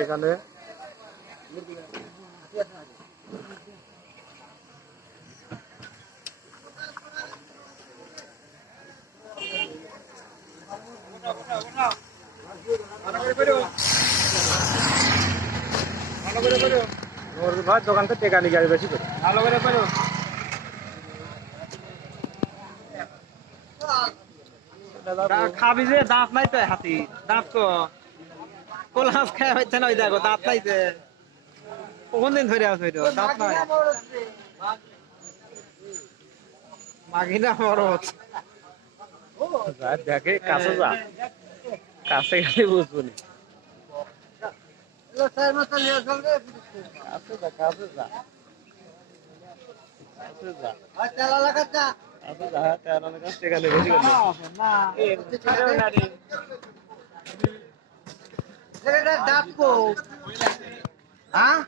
এখানে ভাই দোকান থেকে টেকা নিয়ে যাবে বেশি করে ভালো করে পারো খাবি যে দাঁত নাই তো হাতি দাঁত তো কোল হাঁস খাওয়া হচ্ছে না ওই দেখো দাঁত নাইছে কোন দিন ধরে আছে দাঁত নাই মাগিনা মরত দেখে কাছে যা কাছে গেলে বুঝবো না কাছে যা কাছে যা কাছে যা তেলা লাগাচ্ছা কাছে যা তেরা কাছে টেকা নিয়ে বেশি করে না দাঁত কো হ্যাঁ